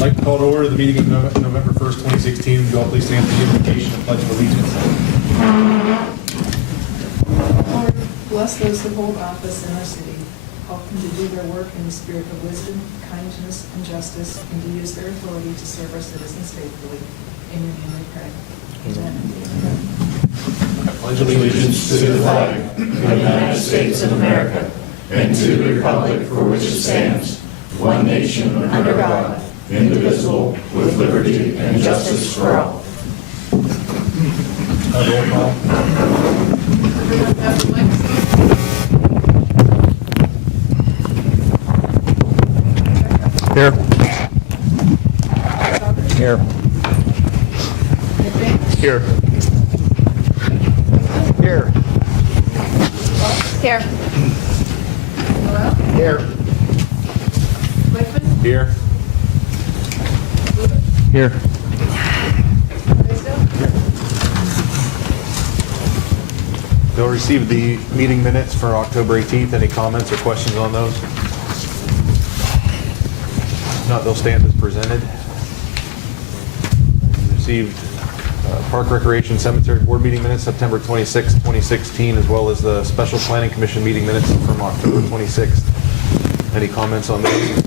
I'd like to call to order the meeting of November 1st, 2016. Would you all please stand for the invocation and pledge of allegiance? Lord, bless those who hold office in our city. Help them to do their work in the spirit of wisdom, kindness, and justice, and to use their authority to serve our citizens faithfully. In your name we pray. Amen. I pledge Allegiance to the flag of the United States of America and to the republic for which it stands, one nation under God, indivisible, with liberty and justice for all. Roll call. Everyone have the mics? Here. Here. Here. Here. Here. Hello? Here. Whitman? Here. Lewis? Here. Blaisdell? You'll receive the meeting minutes for October 18th. Any comments or questions on those? If not, they'll stand as presented. Received Park Recreation Cemetery Board meeting minutes September 26th, 2016, as well as the Special Planning Commission meeting minutes from October 26th. Any comments on those?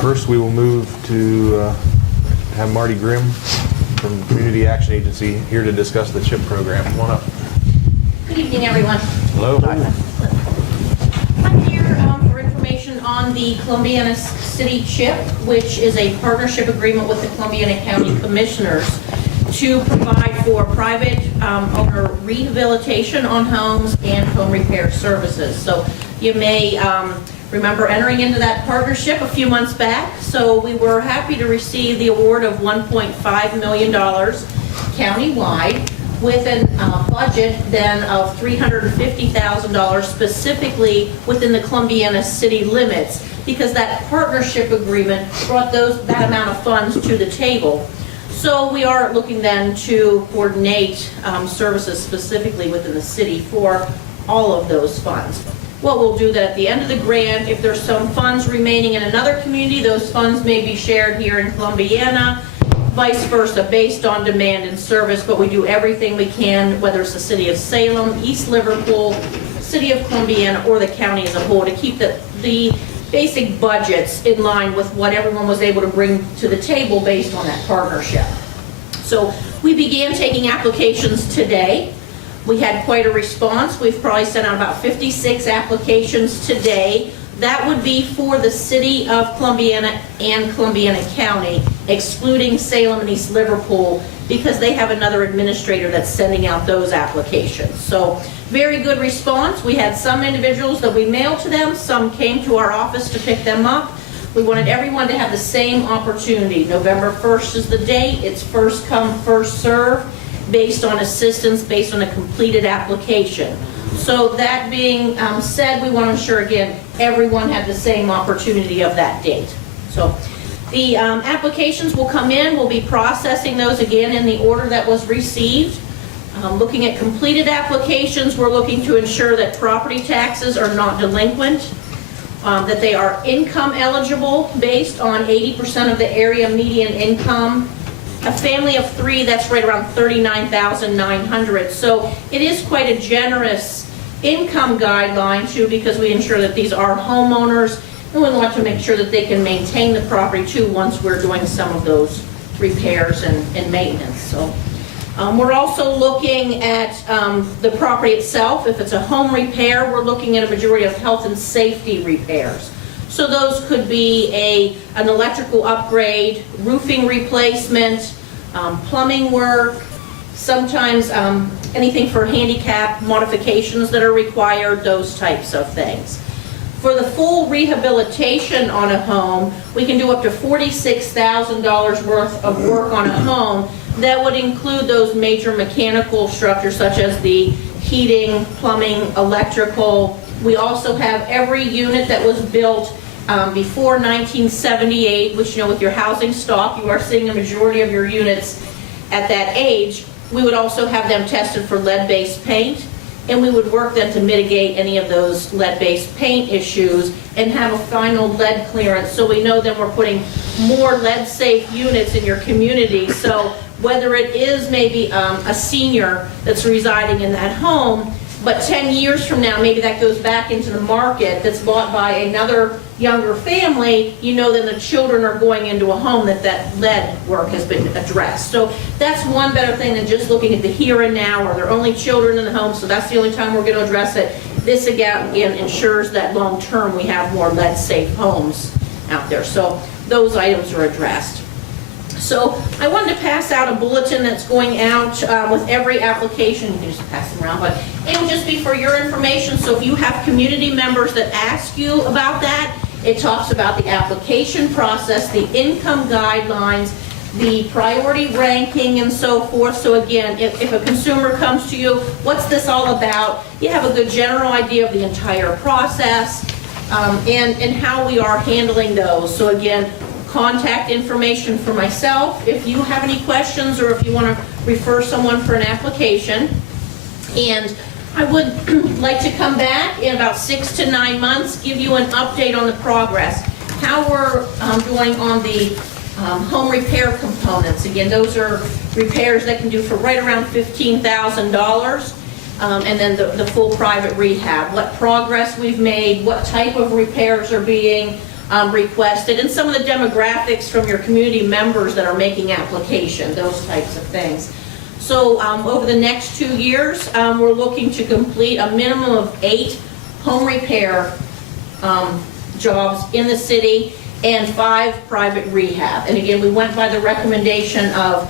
First, we will move to have Marty Grimm from Community Action Agency here to discuss the CHIP program. Come on up. Good evening, everyone. Hello. I'm here for information on the Columbiana City CHIP, which is a partnership agreement with the Columbiana County Commissioners to provide for private owner rehabilitation on homes and home repair services. So you may remember entering into that partnership a few months back. So we were happy to receive the award of $1.5 million countywide, with a budget then of $350,000 specifically within the Columbiana city limits, because that partnership agreement brought that amount of funds to the table. So we are looking then to coordinate services specifically within the city for all of those funds. What we'll do that at the end of the grant, if there's some funds remaining in another community, those funds may be shared here in Columbiana, vice versa, based on demand and service, but we do everything we can, whether it's the city of Salem, East Liverpool, city of Columbiana, or the county as a whole, to keep the basic budgets in line with what everyone was able to bring to the table based on that partnership. So we began taking applications today. We had quite a response. We've probably sent out about 56 applications today. That would be for the city of Columbiana and Columbiana County, excluding Salem and East Liverpool, because they have another administrator that's sending out those applications. So very good response. We had some individuals that we mailed to them, some came to our office to pick them up. We wanted everyone to have the same opportunity. November 1st is the date. It's first come, first serve, based on assistance, based on a completed application. So that being said, we want to ensure, again, everyone had the same opportunity of that date. So the applications will come in. We'll be processing those again in the order that was received. Looking at completed applications, we're looking to ensure that property taxes are not delinquent, that they are income eligible based on 80% of the area median income. A family of 3, that's right around $39,900. So it is quite a generous income guideline too, because we ensure that these are homeowners, and we want to make sure that they can maintain the property too once we're doing some of those repairs and maintenance. So we're also looking at the property itself. If it's a home repair, we're looking at a majority of health and safety repairs. So those could be an electrical upgrade, roofing replacement, plumbing work, sometimes anything for handicap modifications that are required, those types of things. For the full rehabilitation on a home, we can do up to $46,000 worth of work on a home. That would include those major mechanical structures such as the heating, plumbing, electrical. We also have every unit that was built before 1978, which, you know, with your housing stock, you are seeing a majority of your units at that age. We would also have them tested for lead-based paint. and we would work then to mitigate any of those lead-based paint issues and have a final lead clearance, so we know then we're putting more lead-safe units in your community. So whether it is maybe a senior that's residing in that home, but 10 years from now, maybe that goes back into the market that's bought by another younger family, you know then the children are going into a home that lead work has been addressed. So that's one better thing than just looking at the here and now, or there are only children in the home, so that's the only time we're going to address it. This again ensures that long term we have more lead-safe homes out there. So those items are addressed. So I wanted to pass out a bulletin that's going out with every application. You can just pass them around, but it will just be for your information. So if you have community members that ask you about that, it talks about the application process, the income guidelines, the priority ranking, and so forth. So again, if a consumer comes to you, what's this all about? You have a good general idea of the entire process and how we are handling those. So again, contact information for myself if you have any questions or if you want to refer someone for an application. And I would like to come back in about 6 to 9 months, give you an update on the progress, how we're doing on the home repair components. Again, those are repairs that can do for right around $15,000. And then the full private rehab, what progress we've made, what type of repairs are being requested, and some of the demographics from your community members that are making application, those types of things. So over the next 2 years, we're looking to complete a minimum of 8 home repair jobs in the city and 5 private rehab. And again, we went by the recommendation of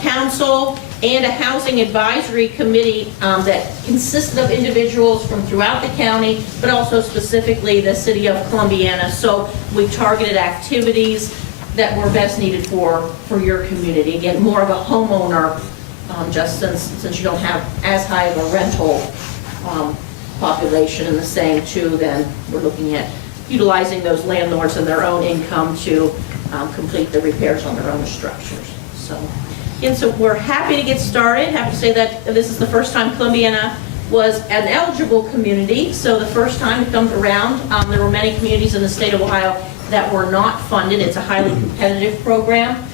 council and a housing advisory committee that consisted of individuals from throughout the county, but also specifically the city of Columbiana. So we targeted activities that were best needed for your community. Again, more of a homeowner, just since you don't have as high of a rental population in the same too, then we're looking at utilizing those landlords and their own income to complete the repairs on their own structures. So we're happy to get started. Have to say that this is the first time Columbiana was an eligible community, so the first time it comes around. There were many communities in the state of Ohio that were not funded. It's a highly competitive program.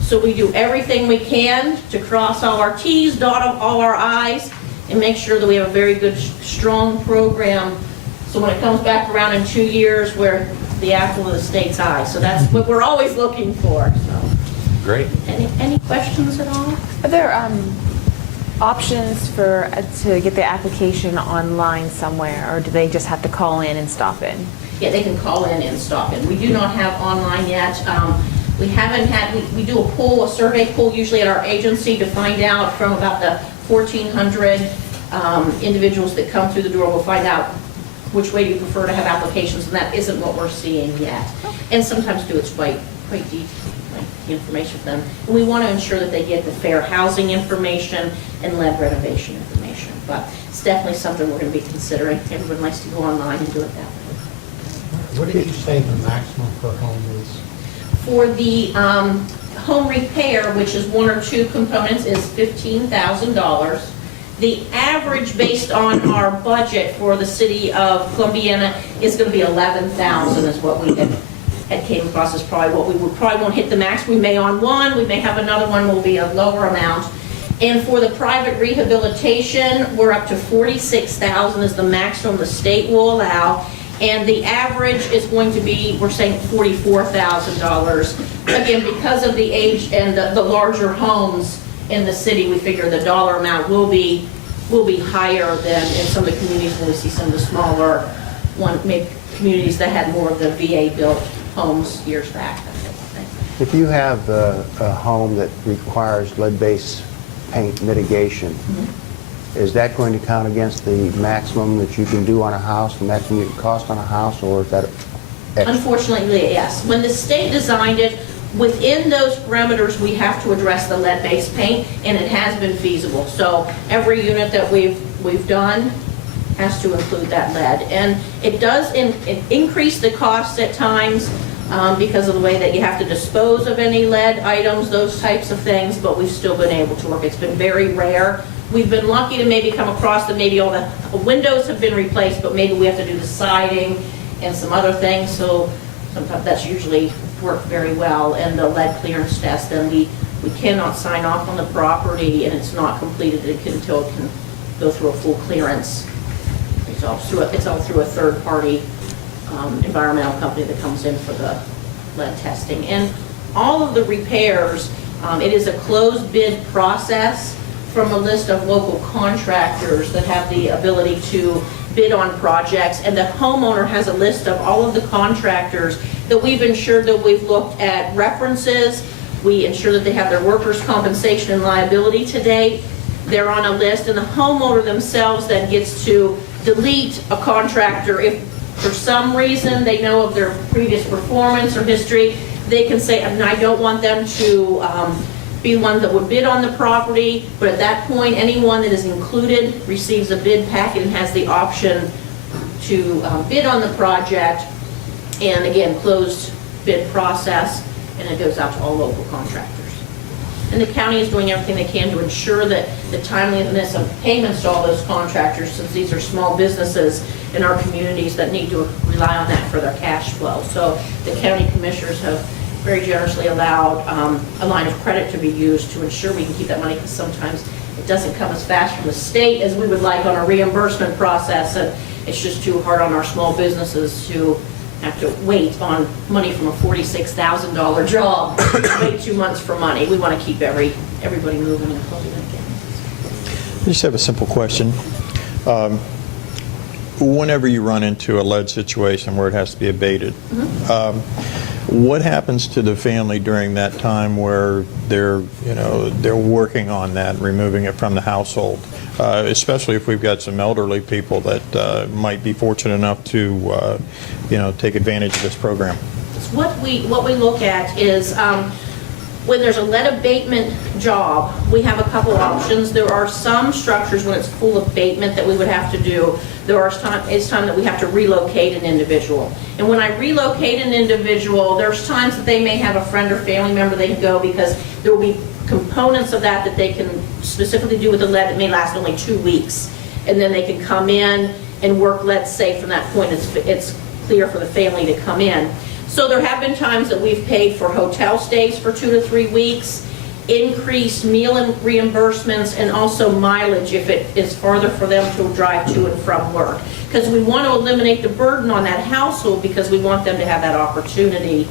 So we do everything we can to cross all our T's, dot all our I's, and make sure that we have a very good, strong program. So when it comes back around in 2 years, we're the apple of the state's eye. So that's what we're always looking for. So. Great. Any questions at all? Are there options to get the application online somewhere, or do they just have to call in and stop in? Yeah, they can call in and stop in. We do not have online yet. We haven't had, we do a survey poll usually at our agency to find out from about the 1,400 individuals that come through the door. We'll find out which way you prefer to have applications, and that isn't what we're seeing yet. And sometimes it's quite detailed, like the information for them. And we want to ensure that they get the fair housing information and lead renovation information. But it's definitely something we're going to be considering. Everyone likes to go online and do it that way. What did you say the maximum per home is? For the home repair, which is 1 or 2 components, is $15,000. The average based on our budget for the city of Columbiana is going to be $11,000 is what we had came across as probably what we would probably won't hit the max. We may on one, we may have another one will be a lower amount. And for the private rehabilitation, we're up to $46,000 is the maximum the state will allow. And the average is going to be, we're saying $44,000. Again, because of the age and the larger homes in the city, we figure the dollar amount will be higher than in some of the communities when we see some of the smaller maybe communities that had more of the VA-built homes years back. If you have a home that requires lead-based paint mitigation, is that going to count against the maximum that you can do on a house, the maximum you can cost on a house, or is that extra? Unfortunately, yes. When the state designed it, within those parameters, we have to address the lead-based paint, and it has been feasible. So every unit that we've done has to include that lead. And it does increase the costs at times because of the way that you have to dispose of any lead items, those types of things, but we've still been able to work. It's been very rare We've been lucky to maybe come across that maybe all the windows have been replaced, but maybe we have to do the siding and some other things, so sometimes that's usually worked very well. And the lead clearance test, then we cannot sign off on the property, and it's not completed until it can go through a full clearance. It's all through a third-party environmental company that comes in for the lead testing. And all of the repairs, it is a closed bid process from a list of local contractors that have the ability to bid on projects, and the homeowner has a list of all of the contractors that we've ensured that we've looked at references. We ensure that they have their workers' compensation and liability to date. They're on a list, and the homeowner themselves then gets to delete a contractor if for some reason they know of their previous performance or history. They can say, I don't want them to be one that would bid on the property, but at that point, anyone that is included receives a bid packet and has the option to bid on the project. And again, closed bid process, and it goes out to all local contractors. And the county is doing everything they can to ensure that the timeliness of payments to all those contractors, since these are small businesses in our communities that need to rely on that for their cash flow. So the county commissioners have very generously allowed a line of credit to be used to ensure we can keep that money, because sometimes it doesn't come as fast from the state as we would like on a reimbursement process, and it's just too hard on our small businesses to have to wait on money from a $46,000 job, wait 2 months for money. We want to keep everybody moving and closing again. I just have a simple question. Whenever you run into a lead situation where it has to be abated, what happens to the family during that time where they're working on that, removing it from the household? Especially if we've got some elderly people that might be fortunate enough to, take advantage of this program. What we look at is when there's a lead abatement job, we have a couple options. There are some structures when it's full abatement that we would have to do. It's time that we have to relocate an individual. And when I relocate an individual, there's times that they may have a friend or family member they can go, because there will be components of that they can specifically do with the lead that may last only 2 weeks. And then they can come in and work, let's say from that point it's clear for the family to come in. So there have been times that we've paid for hotel stays for 2 to 3 weeks, increased meal and reimbursements, and also mileage if it is farther for them to drive to and from work. Because we want to eliminate the burden on that household, because we want them to have that opportunity.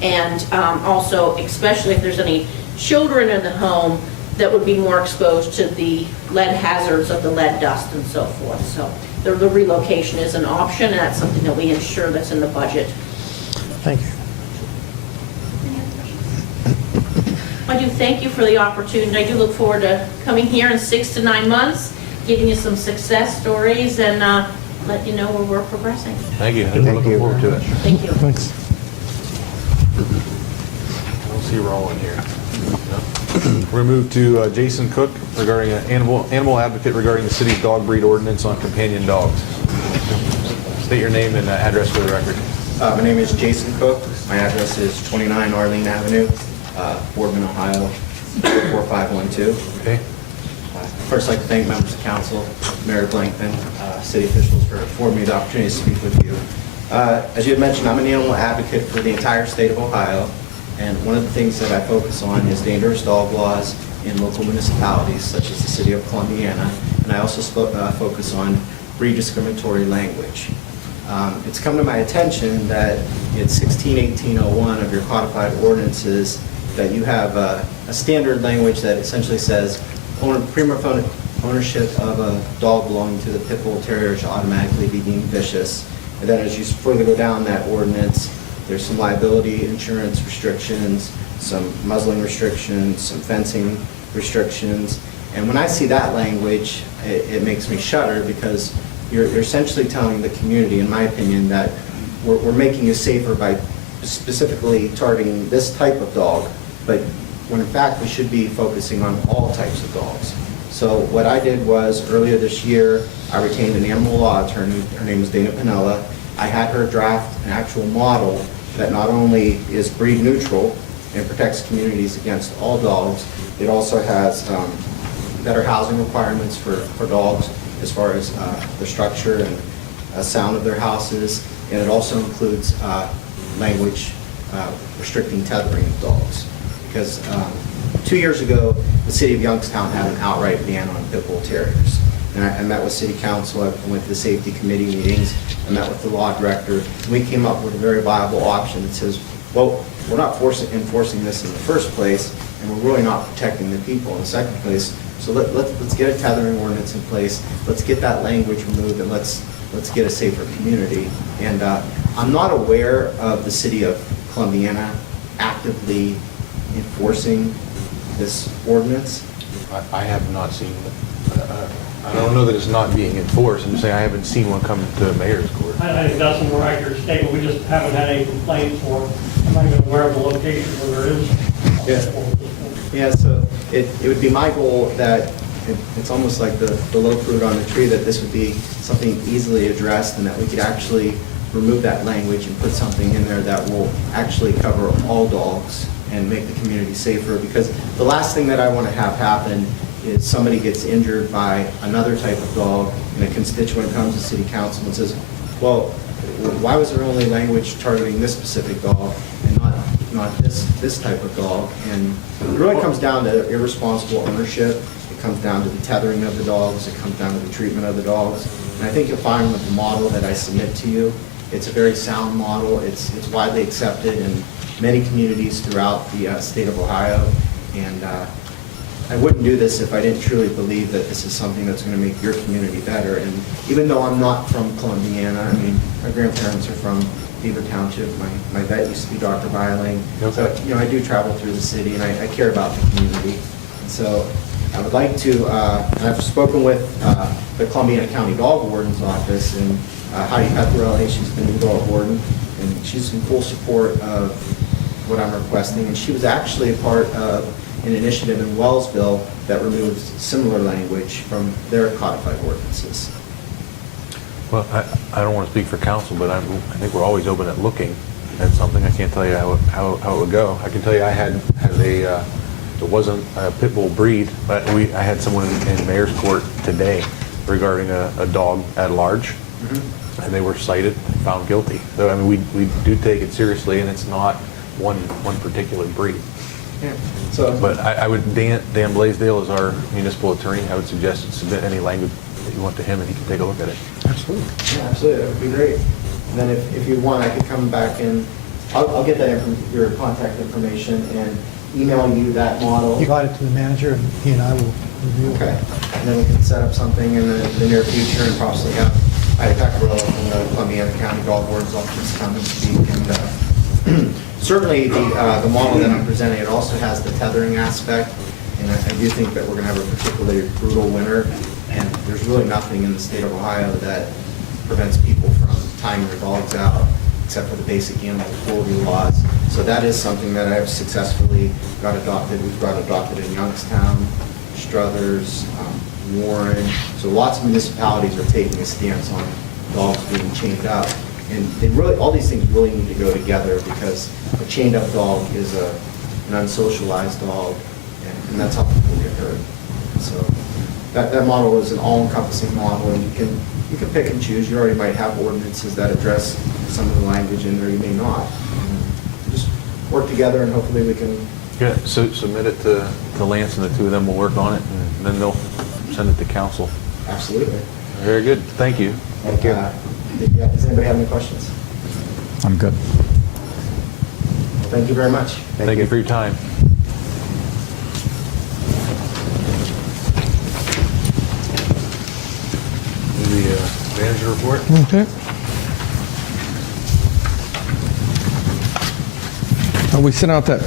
And also, especially if there's any children in the home that would be more exposed to the lead hazards of the lead dust and so forth. So the relocation is an option, and that's something that we ensure that's in the budget. Thank you. I do thank you for the opportunity. I do look forward to coming here in 6 to 9 months, giving you some success stories, and let you know where we're progressing. Thank you. Thank We're looking you. forward to it. Thank you. Thanks. We'll see rolling here. We're going to move to Jason Cook regarding an animal advocate regarding the city's dog breed ordinance on companion dogs. State your name and address for the record. My name is Jason Cook. My address is 29 Arlene Avenue, Boardman, Ohio, 44512. Okay. First, I'd like to thank members of council, Mayor Blankman, city officials for affording me the opportunity to speak with you. As you had mentioned, I'm an animal advocate for the entire state of Ohio, and one of the things that I focus on is dangerous dog laws in local municipalities, such as the city of Columbiana, and I also focus on breed discriminatory language. It's come to my attention that in 161801 of your codified ordinances that you have a standard language that essentially says prima facie ownership of a dog belonging to the pit bull terrier shall automatically be deemed vicious. And then as you further go down that ordinance, there's some liability insurance restrictions, some muzzling restrictions, some fencing restrictions. And when I see that language, it makes me shudder, because you're essentially telling the community, in my opinion, that we're making you safer by specifically targeting this type of dog, but when in fact we should be focusing on all types of dogs. So what I did was, earlier this year, I retained an animal law attorney. Her name is Dana Pinella. I had her draft an actual model that not only is breed neutral and protects communities against all dogs, it also has better housing requirements for dogs as far as the structure and sound of their houses, and it also includes language restricting tethering of dogs. Because 2 years ago, the city of Youngstown had an outright ban on pit bull terriers. And I met with city council, I went to the safety committee meetings, I met with the law director, and we came up with a very viable option that says, well, we're not enforcing this in the first place, and we're really not protecting the people in the second place. So let's get a tethering ordinance in place, let's get that language removed, and let's get a safer community. And I'm not aware of the city of Columbiana actively enforcing this ordinance. I have not seen it. I don't know that it's not being enforced. I'm just saying I haven't seen one come to the mayor's court. I think that's a more accurate statement. We just haven't had any complaints, or I'm not even aware of the location where there is. Yeah, so it would be my goal that it's almost like the low fruit on the tree, that this would be something easily addressed and that we could actually remove that language and put something in there that will actually cover all dogs and make the community safer. Because the last thing that I want to have happen is somebody gets injured by another type of dog and a constituent comes to city council and says, well, why was there only language targeting this specific dog and not this type of dog? And it really comes down to irresponsible ownership. It comes down to the tethering of the dogs. It comes down to the treatment of the dogs. And I think you'll find with the model that I submit to you, it's a very sound model. It's widely accepted in many communities throughout the state of Ohio. And I wouldn't do this if I didn't truly believe that this is something that's going to make your community better. And even though I'm not from Columbiana, I mean, my grandparents are from Beaver Township. My vet used to be Dr. Byling. Okay. So, I do travel through the city, and I care about the community. And so I would like to, and I've spoken with the Columbiana County Dog Warden's office, and Heidi Petharelli, she's the new dog warden, and she's in full support of what I'm requesting. And she was actually a part of an initiative in Wellsville that removes similar language from their codified ordinances. Well, I don't want to speak for council, but I think we're always open at looking at something. I can't tell you how it would go. I can tell you I had a, it wasn't a pit bull breed, but I had someone in mayor's court today regarding a dog at large, and they were cited and found guilty. So, I mean, we do take it seriously, and it's not one particular breed. Yeah. So, But I would, Dan Blaisdell is our municipal attorney. I would suggest you submit any language that you want to him, and he can take a look at it. Absolutely. yeah, absolutely, that would be great. And then if you want, I could come back and I'll get that your contact information and email you that model. You got it to the manager, and he and I will review it. Okay, and then we can set up something in the near future and possibly have Heidi Petharelli from the Columbiana County Dog Warden's office come and speak. And certainly the model that I'm presenting, it also has the tethering aspect, and I do think that we're going to have a particularly brutal winter, and there's really nothing in the state of Ohio that prevents people from tying their dogs out, except for the basic animal cruelty laws. So that is something that I've successfully got adopted. We've got adopted in Youngstown, Struthers, Warren. So lots of municipalities are taking a stance on dogs being chained up. And they really, all these things really need to go together, because a chained up dog is an unsocialized dog, and that's how people get hurt. So that model is an all-encompassing model, and you can pick and choose. You already might have ordinances that address some of the language in there, you may not. Just work together, and hopefully we can. Yeah, so submit it to Lance, and the two of them will work on it, and then they'll send it to council. Absolutely. Very good. Thank you. Thank you. Does anybody have any questions? I'm good. Well, thank you very much. Thank you for your time. The manager report? Okay. We sent out that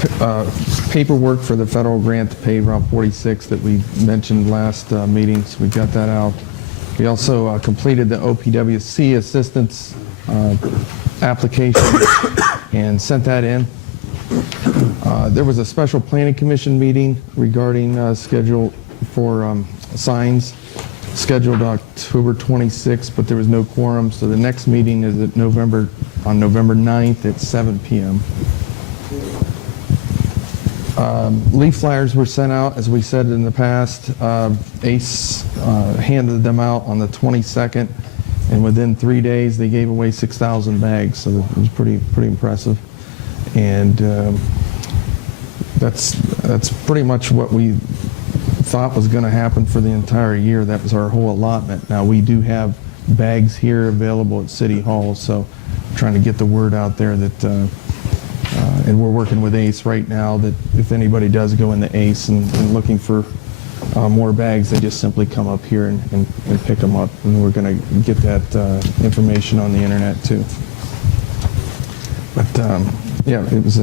paperwork for the federal grant to pay Route 46 that we mentioned last meeting, so we got that out. We also completed the OPWC assistance application and sent that in. There was a special planning commission meeting regarding schedule for signs scheduled October 26th, but there was no quorum, so the next meeting is on November 9th at 7 p.m. Leaf flyers were sent out, as we said in the past. ACE handed them out on the 22nd, and within 3 days, they gave away 6,000 bags, so it was pretty impressive. And that's pretty much what we thought was going to happen for the entire year. That was our whole allotment. Now, we do have bags here available at City Hall, so I'm trying to get the word out there that, and we're working with ACE right now, that if anybody does go into ACE and looking for more bags, they just simply come up here and pick them up, and we're going to get that information on the internet too. But yeah, it was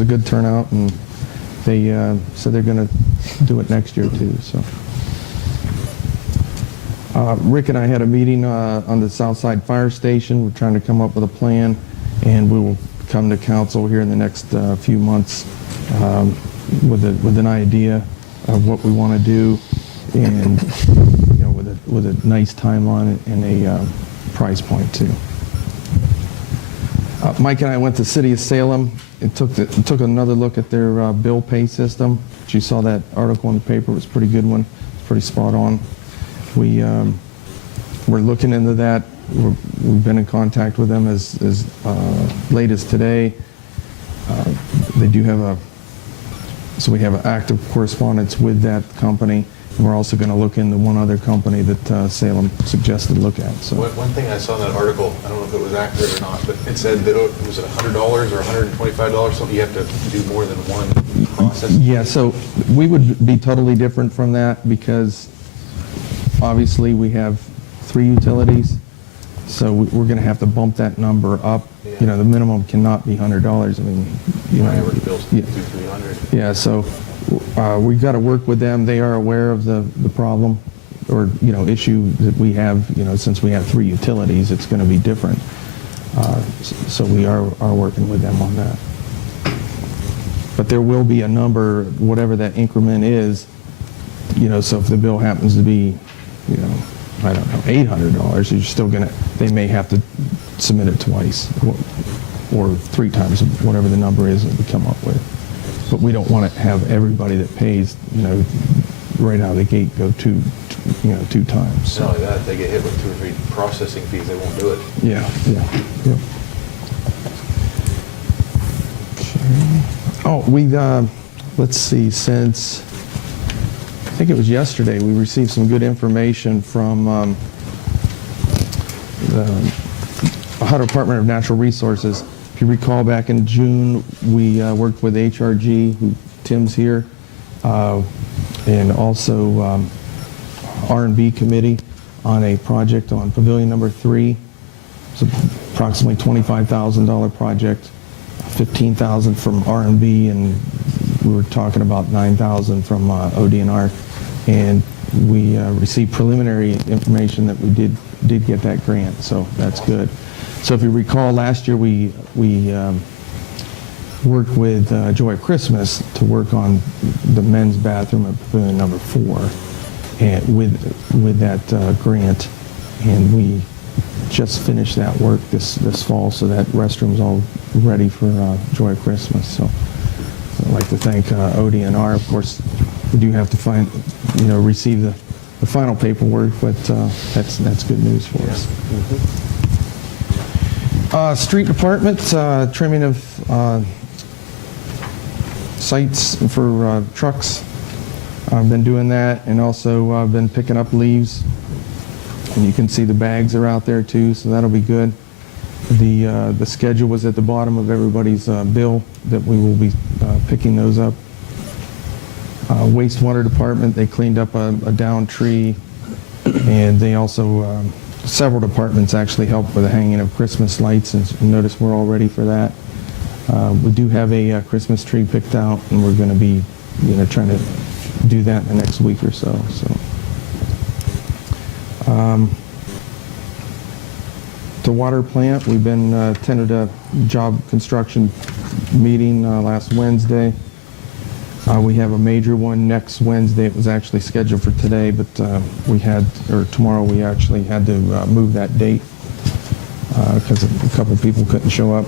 a good turnout, and they said they're going to do it next year too. So Rick and I had a meeting on the Southside Fire Station. We're trying to come up with a plan, and we will come to council here in the next few months with an idea of what we want to do, and with a nice timeline and a price point too. Mike and I went to City of Salem and took another look at their bill pay system. You saw that article in the paper. It was a pretty good one. It's pretty spot on. We're looking into that. We've been in contact with them as late as today. They do have so we have an active correspondence with that company. And we're also going to look into one other company that Salem suggested look at. So one thing I saw in that article, I don't know if it was accurate or not, but it said that was it $100 or $125, something you have to do more than one process? Yeah, so we would be totally different from that because obviously we have 3 utilities, so we're going to have to bump that number up. Yeah. You know, the minimum cannot be $100. I mean, you know, Whatever the bill's yeah. $200-300. Yeah, so we've got to work with them. They are aware of the problem or, issue that we have. Since we have 3 utilities, it's going to be different. So we are working with them on that. But there will be a number, whatever that increment is, so if the bill happens to be, I don't know, $800, you're still going to, they may have to submit it twice or 3 times, whatever the number is that we come up with. But we don't want to have everybody that pays, right out of the gate go 2 times. Not only that, if they get hit with 2 or 3 processing fees, they won't do it. Yeah. Okay. Oh, let's see, since, I think it was yesterday, we received some good information from the Ohio Department of Natural Resources. If you recall, back in June, we worked with HRG, Tim's here, and also R&B Committee on a project on Pavilion number 3. It's approximately $25,000 project, $15,000 from R&B, and we were talking about $9,000 from ODNR. And we received preliminary information that we did get that grant, so that's good. So if you recall, last year we worked with Joy Christmas to work on the men's bathroom at Pavilion number 4, and with that grant, and we just finished that work this fall, so that restroom's all ready for Joy Christmas. So I'd like to thank ODNR. Of course, we do have to receive the final paperwork, but that's good news for us. Street Department, trimming of sites for trucks. I've been doing that, and also I've been picking up leaves. And you can see the bags are out there too, so that'll be good. The schedule was at the bottom of everybody's bill that we will be picking those up. Wastewater Department, they cleaned up a downed tree, and they also, several departments actually helped with the hanging of Christmas lights, and notice we're all ready for that. We do have a Christmas tree picked out, and we're going to be trying to do that in the next week or so. The water plant, we've been attended a job construction meeting last Wednesday. We have a major one next Wednesday. It was actually scheduled for today, but tomorrow we actually had to move that date because a couple people couldn't show up.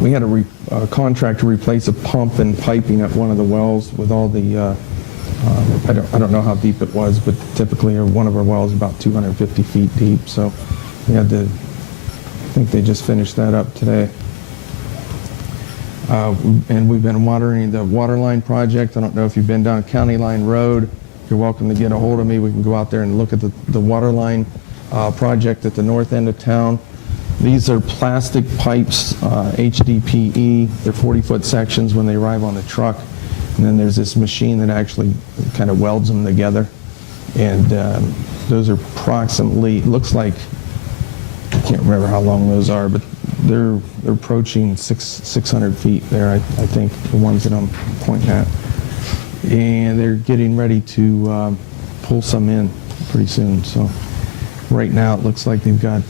We had a contract to replace a pump and piping at one of the wells with all the, I don't know how deep it was, but typically one of our wells is about 250 feet deep, so we had to, I think they just finished that up today. And we've been watering the water line project. I don't know if you've been down County Line Road. You're welcome to get a hold of me. We can go out there and look at the water line project at the north end of town. These are plastic pipes, HDPE. They're 40-foot sections when they arrive on the truck. And then there's this machine that actually kind of welds them together. And those are approximately, looks like, I can't remember how long those are, but they're approaching 600 feet there, I think, the ones that I'm pointing at. And they're getting ready to pull some in pretty soon. So right now it looks like they've got,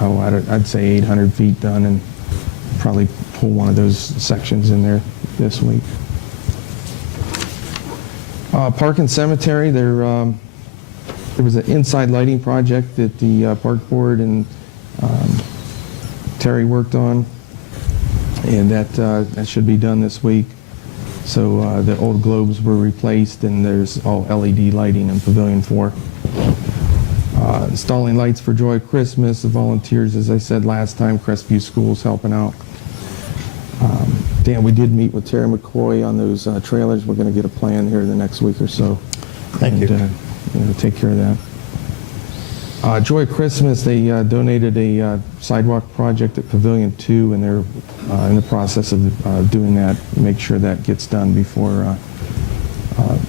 I'd say 800 feet done, and probably pull one of those sections in there this week. Park and Cemetery, there was an inside lighting project that the Park Board and Terry worked on, and that should be done this week. So the old globes were replaced, and there's all LED lighting in Pavilion 4. Installing lights for Joy Christmas. The volunteers, as I said last time, Crestview School's helping out. Dan, we did meet with Terry McCoy on those trailers. We're going to get a plan here in the next week or so. Thank you. Take care of that. Joy Christmas, they donated a sidewalk project at Pavilion 2, and they're in the process of doing that. Make sure that gets done before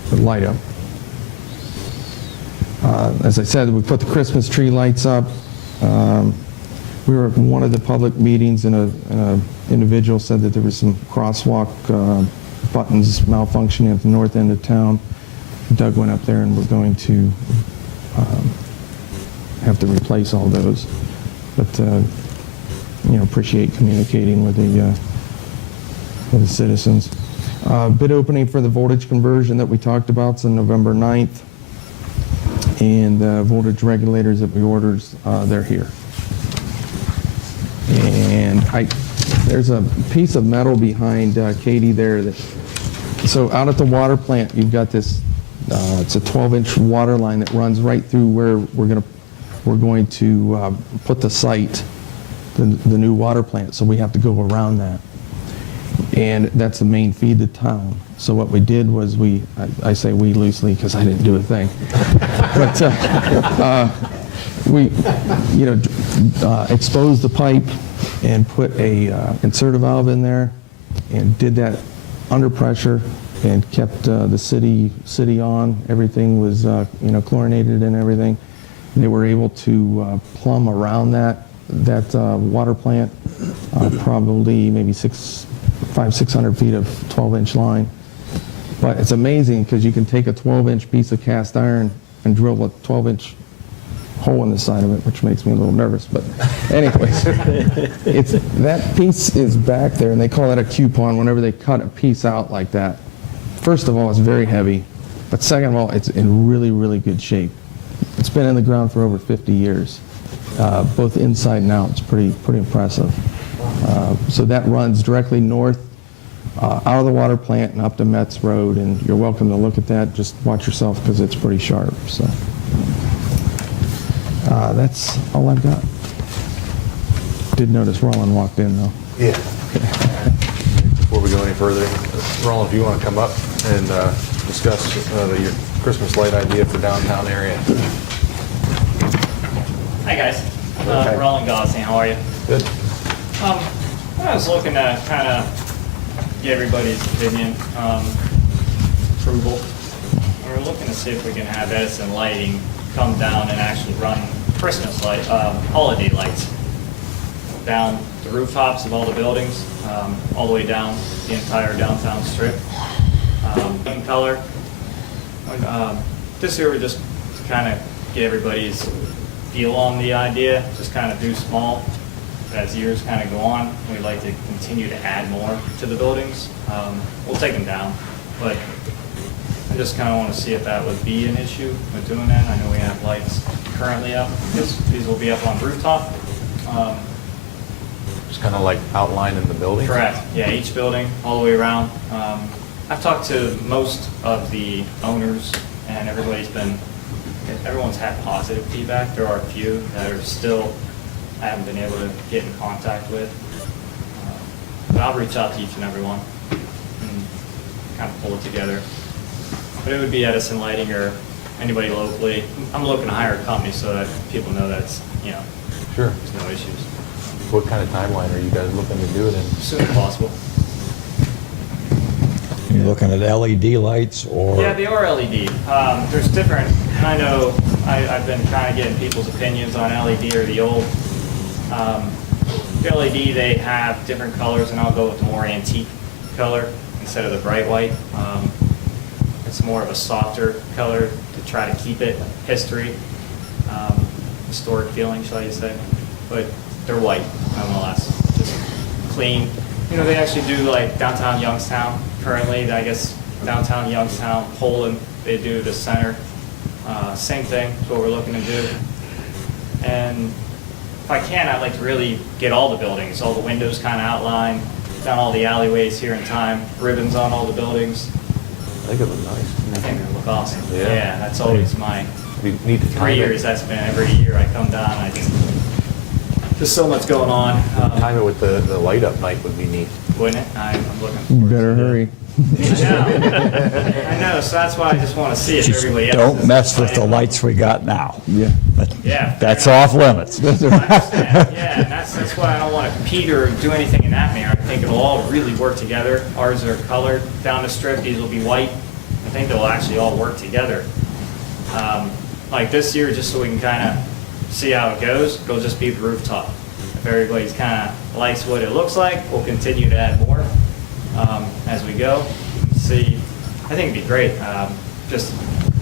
the light up. As I said, we put the Christmas tree lights up. We were at one of the public meetings, and an individual said that there was some crosswalk buttons malfunctioning at the north end of town. Doug went up there, and we're going to have to replace all those. But appreciate communicating with the citizens. Bid opening for the voltage conversion that we talked about is on November 9th. And the voltage regulators that we ordered, they're here. And there's a piece of metal behind Katie there. So out at the water plant, you've got this, it's a 12-inch water line that runs right through where we're going to put the site, the new water plant. So we have to go around that. And that's the main feed to town. So what we did was I say we loosely because I didn't do a thing. But we, exposed the pipe and put a inserter valve in there and did that under pressure and kept the city on. Everything was, chlorinated and everything. They were able to plumb around that water plant, probably maybe 500-600 feet of 12-inch line. But it's amazing because you can take a 12-inch piece of cast iron and drill a 12-inch hole in the side of it, which makes me a little nervous. But anyways, that piece is back there, and they call that a coupon whenever they cut a piece out like that. First of all, it's very heavy, but second of all, it's in really, really good shape. It's been in the ground for over 50 years, both inside and out. It's pretty impressive. So that runs directly north out of the water plant and up to Metz Road, and you're welcome to look at that. Just watch yourself because it's pretty sharp. So that's all I've got. Did notice Roland walked in though. Yeah. Before we go any further, Roland, if you want to come up and discuss your Christmas light idea for downtown area. Hi guys, Okay. Roland Gossing, how are you? Good. I was looking to kind of get everybody's opinion, approval. We're looking to see if we can have Edison Lighting come down and actually run Christmas light, holiday lights down the rooftops of all the buildings, all the way down the entire downtown strip. In color. This year we just to kind of get everybody's feel on the idea, just kind of do small. As years kind of go on, we'd like to continue to add more to the buildings. We'll take them down, but I just kind of want to see if that would be an issue with doing that. I know we have lights currently up. These will be up on rooftop. Just kind of like outlined in the building? Correct, yeah, each building, all the way around. I've talked to most of the owners, and everyone's had positive feedback. There are a few that are still, I haven't been able to get in contact with. But I'll reach out to each and every one and kind of pull it together. But it would be Edison Lighting or anybody locally. I'm looking to hire a company so that people know that it's, Sure. there's no issues. What kind of timeline are you guys looking to do it in? As soon as possible. You looking at LED lights or? Yeah, they are LED. There's different, and I know I've been kind of getting people's opinions on LED or the old. The LED, they have different colors, and I'll go with the more antique color instead of the bright white. It's more of a softer color to try to keep it history, historic feeling, shall you say. But they're white, nonetheless, just clean. They actually do like downtown Youngstown currently. I guess downtown Youngstown, Poland, they do the center. Same thing, is what we're looking to do. And if I can, I'd like to really get all the buildings, all the windows kind of outlined, down all the alleyways here in time, ribbons on all the buildings. I think it would nice. I think it would look awesome. Yeah. Yeah, that's always my We need to 3 years. That's been every year I come down. There's so much going on. Time it with the light up night would be neat. Wouldn't it? I'm looking You forward better to it. hurry. I know, so that's why I just want to see it. Just Everybody else don't is mess with the excited. lights we got now. Yeah. Yeah. That's off limits. I understand. Yeah, and that's why I don't want to compete or do anything in that manner. I think it'll all really work together. Ours are colored down the strip, these will be white. I think they'll actually all work together. Like this year, just so we can kind of see how it goes, it'll just be the rooftop. If everybody's kind of likes what it looks like, we'll continue to add more as we go. See, I think it'd be great. Just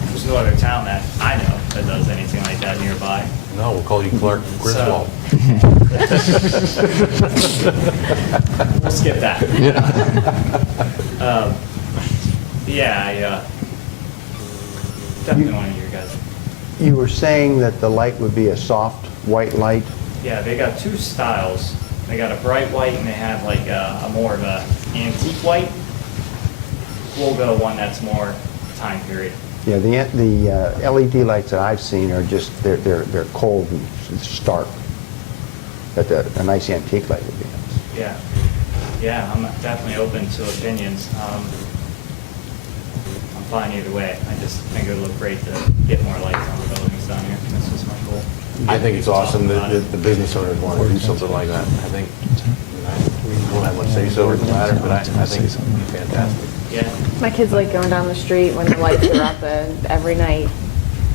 there's no other town that I know that does anything like that nearby. No, we'll call you Clark Griswold. We'll skip that. Definitely one of you guys. You were saying that the light would be a soft white light? Yeah, they got two styles. They got a bright white and they have like a more of a antique white. We'll go one that's more time period. Yeah, the LED lights that I've seen are just, they're cold and stark. But a nice antique light would be nice. Yeah. Yeah, I'm definitely open to opinions. I'm fine either way. I just think it would look great to get more lights on the buildings down here. That's just my goal. I think it's awesome that the business owners want to do something like that. I think, we won't have much say so in the matter, but I think it's fantastic. Yeah. My kids like going down the street when the lights are up every night.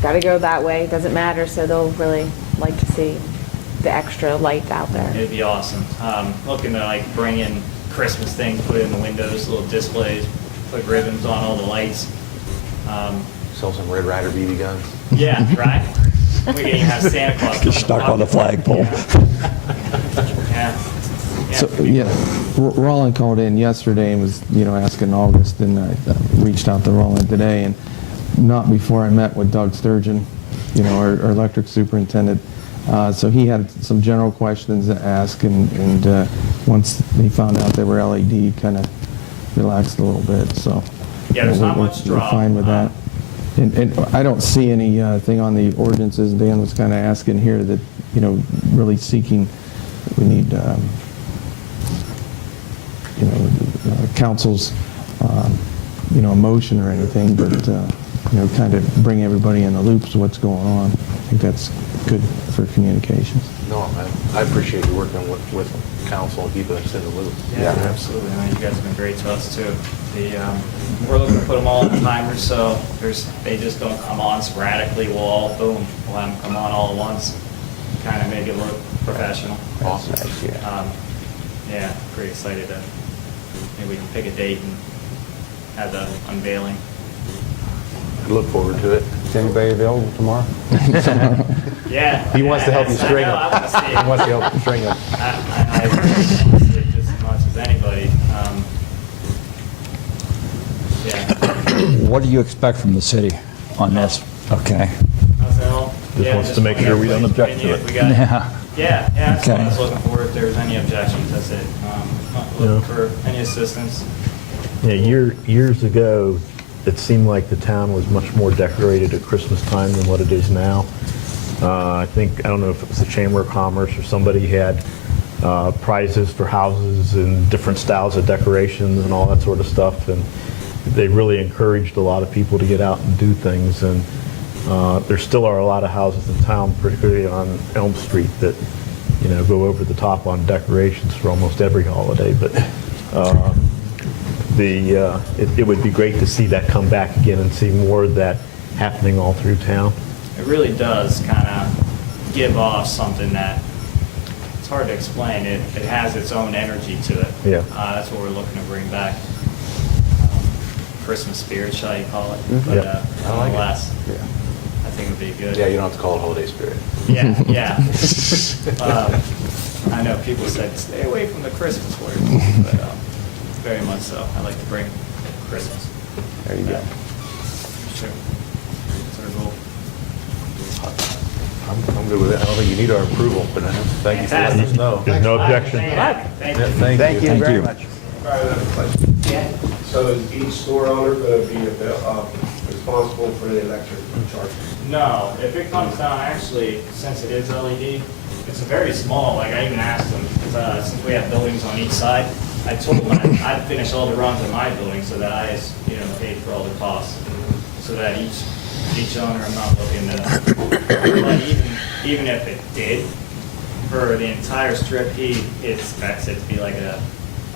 Got to go that way, doesn't matter, so they'll really like to see the extra lights out there. It'd be awesome. Looking to like bring in Christmas things, put it in the windows, little displays, put ribbons on all the lights. Sell some Red Ryder BB guns. Yeah, right? We can even have Santa Claus. Get stuck on the flagpole. Yeah. So, yeah, Roland called in yesterday and was, asking August, and I reached out to Roland today, and not before I met with Doug Sturgeon, our electric superintendent. So he had some general questions to ask, and once he found out they were LED, kind of relaxed a little bit, so. Yeah, there's not much We're draw. fine with that. And I don't see anything on the ordinances. Dan was kind of asking here that, really seeking, we need, council's, motion or anything, but, kind of bring everybody in the loops of what's going on. I think that's good for communications. No, I appreciate you working with council and keeping us in the loop. Yeah, absolutely. I know you guys have been great to us too. We're looking to put them all in timers, so they just don't come on sporadically. We'll all, boom, we'll have them come on all at once. Kind of make it look professional. Awesome. Yeah, pretty excited to, maybe we can pick a date and have the unveiling. I look forward to it. Is anybody available tomorrow? Yeah. He wants to help you I string know, them. I want to see it. He wants to help you string them. I want to see it just as much as anybody. Yeah. What do you expect from the city on this? Okay. How's that all? Just wants to make sure we don't object to it. We got Yeah. Yeah, that's what I was Okay. looking for, if there was any objections, that's it. Not looking for any assistance. Yeah, years ago, it seemed like the town was much more decorated at Christmas time than what it is now. I don't know if it was the Chamber of Commerce or somebody had prizes for houses and different styles of decorations and all that sort of stuff, and they really encouraged a lot of people to get out and do things. And there still are a lot of houses in town, particularly on Elm Street, that go over the top on decorations for almost every holiday. But it would be great to see that come back again and see more of that happening all through town. It really does kind of give off something that, it's hard to explain. It has its own energy to it. Yeah. That's what we're looking to bring back. Christmas spirit, shall you call it? Mhm. But Yeah. I like it. nonetheless, Yeah. I think it would be good. Yeah, you don't have to call it holiday spirit. Yeah. I know people said, stay away from the Christmas words, but very much so. I like to bring Christmas. There you go. Sure. That's our goal. I'm good with it. I don't think you need our approval, but thank you for letting us know. There's no objection. Thank Yeah, you. Thank you. very much. I have a question. Yeah. So is each store owner going to be responsible for the electric charge? No, if it comes down, actually, since it is LED, it's a very small, like I even asked them, since we have buildings on each side, I told them I'd finish all the runs in my building so that I, paid for all the costs. So that each owner, I'm not looking to, but even if it did, for the entire strip, he expects it to be like a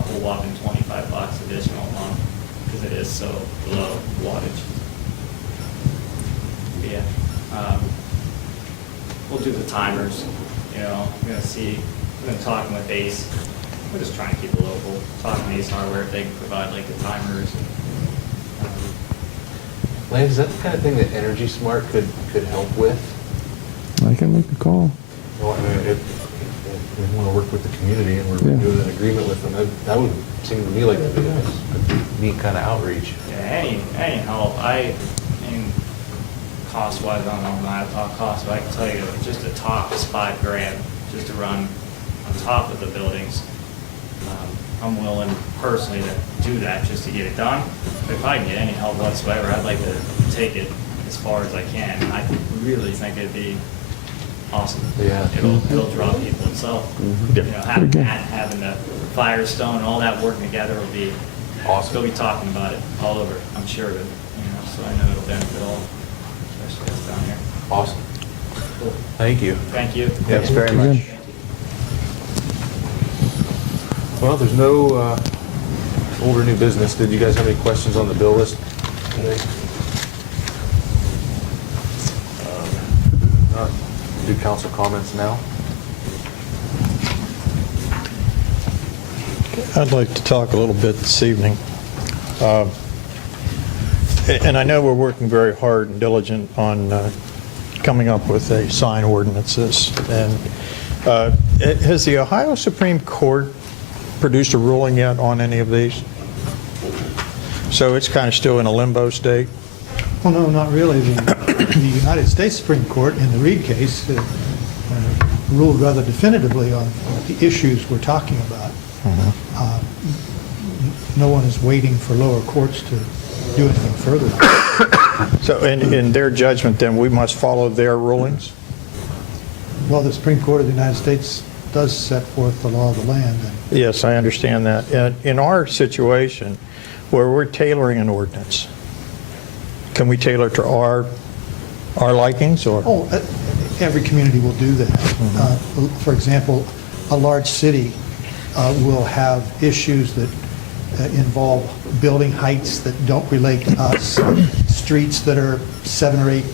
whole whopping $25 additional a month, because it is so low wattage. But yeah, we'll do the timers, I'm gonna see, I've been talking with Ace, we're just trying to keep it local, talking to Ace Hardware if they can provide like the timers. Lance, is that the kind of thing that Energy Smart could help with? I can make a call. Well, I mean, if we want to work with the community and we're Yeah. doing an agreement with them, that would seem to me like a neat kind of outreach. Yeah, any help, I mean, cost-wise, I don't know how to talk cost, but I can tell you, just the top is $5,000, just to run on top of the buildings. I'm willing personally to do that just to get it done. But if I can get any help whatsoever, I'd like to take it as far as I can. I really think it'd be awesome. Yeah. It'll draw people itself. Having that, having the Firestone, all that working together will be Awesome. They'll be talking about it all over, I'm sure of it, so I know it'll benefit all, especially us down here. Awesome. Cool. Thank you. Thank you. Thanks very much. Well, there's no old or new business. Did you guys have any questions on the bill list today? Not. Do council comments now? I'd like to talk a little bit this evening. And I know we're working very hard and diligent on coming up with a sign ordinances. And has the Ohio Supreme Court produced a ruling yet on any of these? So it's kind of still in a limbo state? Well, no, not really. The United States Supreme Court, in the Reed case, ruled rather definitively on the issues we're talking about. No one is waiting for lower courts to do anything further. So in their judgment, then, we must follow their rulings? Well, the Supreme Court of the United States does set forth the law of the land. And Yes, I understand that. In our situation, where we're tailoring an ordinance, can we tailor to our likings, or? Every community will do that. For example, a large city will have issues that involve building heights that don't relate to us, streets that are 7 or 8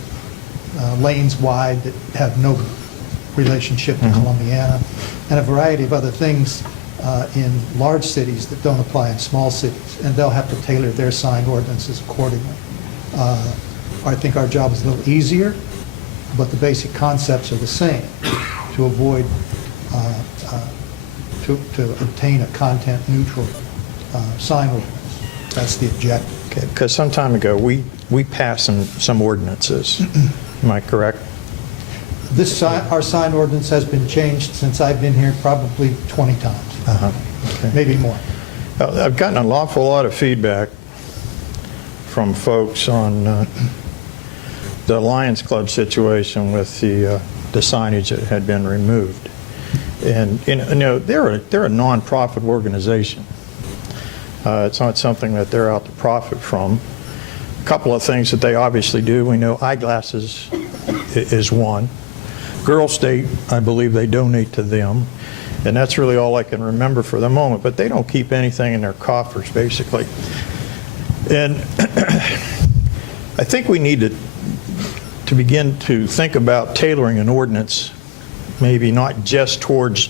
lanes wide that have no relationship to Columbiana, and a variety of other things in large cities that don't apply in small cities, and they'll have to tailor their sign ordinances accordingly. I think our job is a little easier, but the basic concepts are the same, to avoid, to obtain a content-neutral sign ordinance. That's the objective. Okay, because some time ago, we passed some ordinances. Am I correct? Our sign ordinance has been changed since I've been here probably 20 times, maybe more. I've gotten an awful lot of feedback from folks on the Lions Club situation with the signage that had been removed. And they're a nonprofit organization. It's not something that they're out to profit from. A couple of things that they obviously do. We know eyeglasses is one. Girl State, I believe they donate to them. And that's really all I can remember for the moment. But they don't keep anything in their coffers, basically. And I think we need to begin to think about tailoring an ordinance, maybe not just towards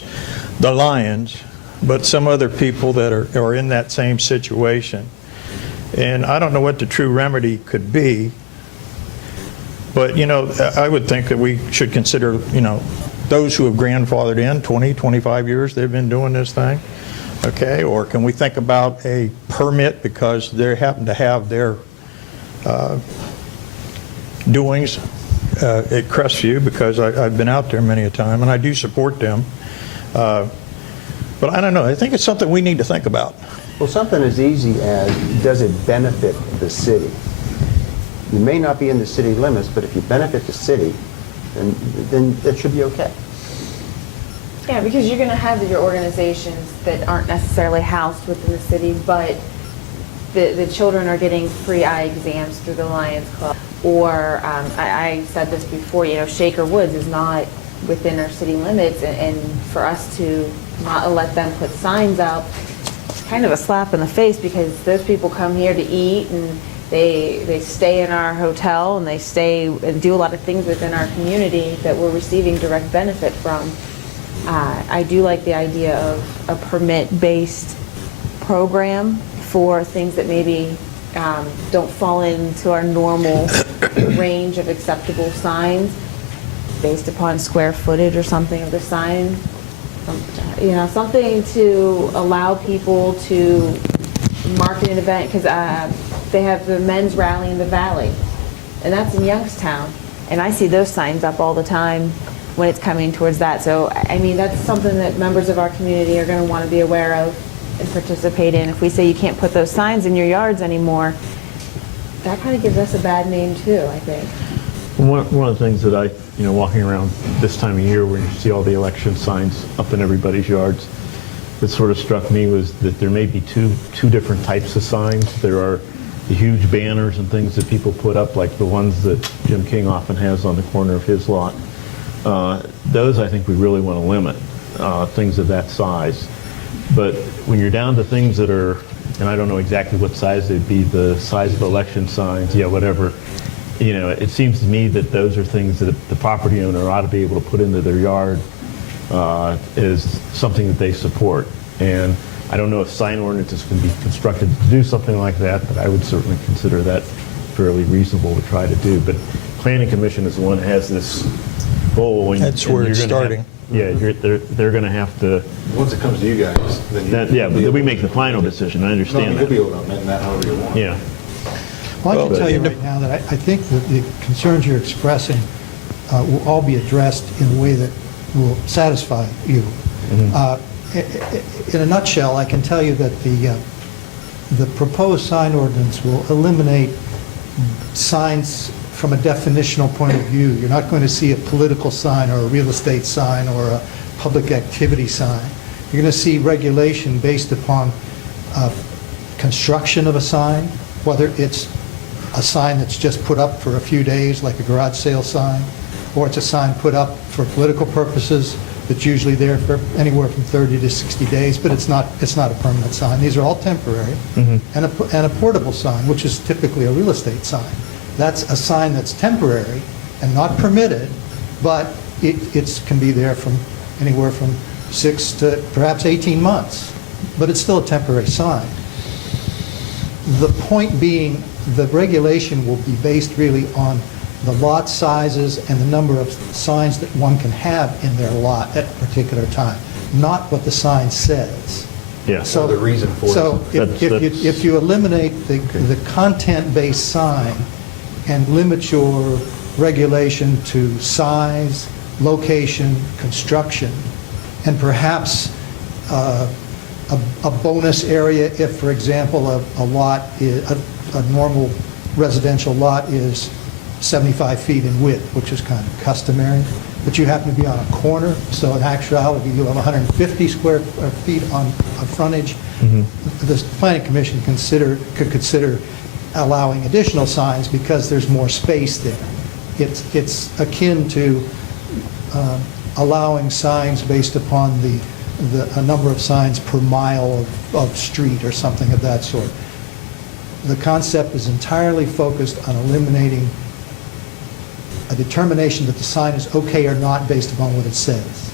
the Lions, but some other people that are in that same situation. And I don't know what the true remedy could be, but, I would think that we should consider, those who have grandfathered in 20, 25 years they've been doing this thing, okay? Or can we think about a permit because they happen to have their doings at Crestview, because I've been out there many a time, and I do support them. But I don't know. I think it's something we need to think about. Well, something as easy as, does it benefit the city? You may not be in the city limits, but if you benefit the city, then it should be okay. Yeah, because you're going to have your organizations that aren't necessarily housed within the city, but the children are getting free eye exams through the Lions Club. Or I said this before, Shaker Woods is not within our city limits, and for us to not let them put signs up, it's kind of a slap in the face, because those people come here to eat, and they stay in our hotel, and they stay and do a lot of things within our community that we're receiving direct benefit from. I do like the idea of a permit-based program for things that maybe don't fall into our normal range of acceptable signs, based upon square footage or something of the sign. Something to allow people to market an event, because they have the men's rally in the Valley, and that's in Youngstown, and I see those signs up all the time when it's coming towards that. So, that's something that members of our community are going to want to be aware of and participate in. If we say you can't put those signs in your yards anymore, that kind of gives us a bad name too, I think. One of the things that I, walking around this time of year where you see all the election signs up in everybody's yards, that sort of struck me was that there may be two different types of signs. There are the huge banners and things that people put up, like the ones that Jim King often has on the corner of his lot. Those I think we really want to limit, things of that size. But when you're down to things that are, and I don't know exactly what size they'd be, the size of election signs, whatever, it seems to me that those are things that the property owner ought to be able to put into their yard is something that they support. And I don't know if sign ordinances can be constructed to do something like that, but I would certainly consider that fairly reasonable to try to do. But Planning Commission is the one that has this goal. That's where it's starting. They're going to have to. Once it comes to you guys, then but we make the final decision. I understand you'll that. be able to amend that however you want. Yeah. Well, I can tell you right now that I think that the concerns you're expressing will all be addressed in a way that will satisfy you. In a nutshell, I can tell you that the proposed sign ordinance will eliminate signs from a definitional point of view. You're not going to see a political sign or a real estate sign or a public activity sign. You're going to see regulation based upon construction of a sign, whether it's a sign that's just put up for a few days, like a garage sale sign, or it's a sign put up for political purposes that's usually there for anywhere from 30 to 60 days, but it's not a permanent sign. These are all temporary. And a portable sign, which is typically a real estate sign. That's a sign that's temporary and not permitted, but it can be there from anywhere from 6 to perhaps 18 months, but it's still a temporary sign. The point being, the regulation will be based really on the lot sizes and the number of signs that one can have in their lot at a particular time, not what the sign says. Yeah. So the reason for So if you eliminate the content-based sign and limit your regulation to size location, construction, and perhaps a bonus area if, for example, a lot, a normal residential lot is 75 feet in width, which is kind of customary, but you happen to be on a corner, so in actuality, you have 150 square feet on frontage. The Planning Commission could consider allowing additional signs because there's more space there. It's akin to allowing signs based upon a number of signs per mile of street or something of that sort. The concept is entirely focused on eliminating a determination that the sign is okay or not based upon what it says.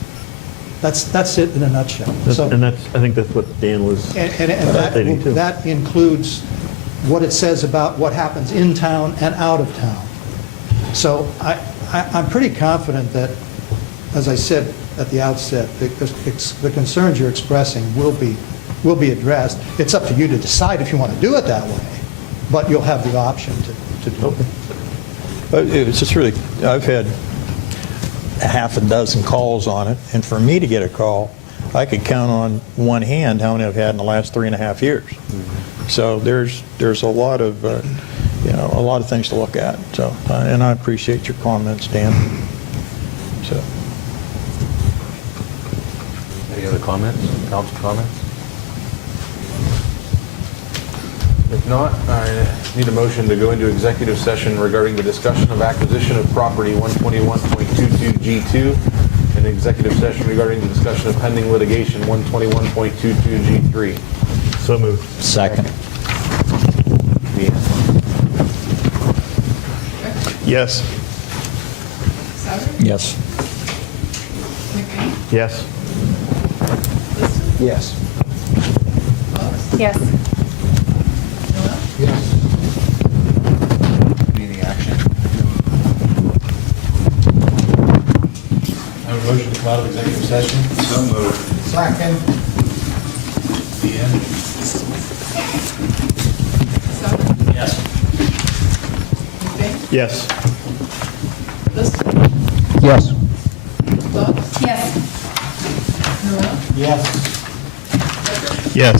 That's it in a nutshell. And I think that's what Dan was stating too. That includes what it says about what happens in town and out of town. So I'm pretty confident that, as I said at the outset, the concerns you're expressing will be addressed. It's up to you to decide if you want to do it that way, but you'll have the option to do it. But it's just really, I've had half a dozen calls on it, and for me to get a call, I could count on one hand how many I've had in the last 3.5 years. So there's a lot of, a lot of things to look at. So, and I appreciate your comments, Dan. So. Any other comments? Council comments? If not, I need a motion to go into executive session regarding the discussion of acquisition of property 121.22G2 and executive session regarding the discussion of pending litigation 121.22G3. So moved. Second. Yes. Souter? Yes. McBain? Yes. Liston? Yes. Bucks? Yes. Noel? Yes. Any action? I have a motion to come out of executive session. So moved. Second. The end. Souter? Yes. McBain? Yes. Liston? Yes. Bucks? Yes. Noel? Yes. Becker? Yes.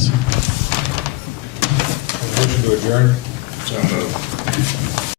Motion to adjourn. So moved.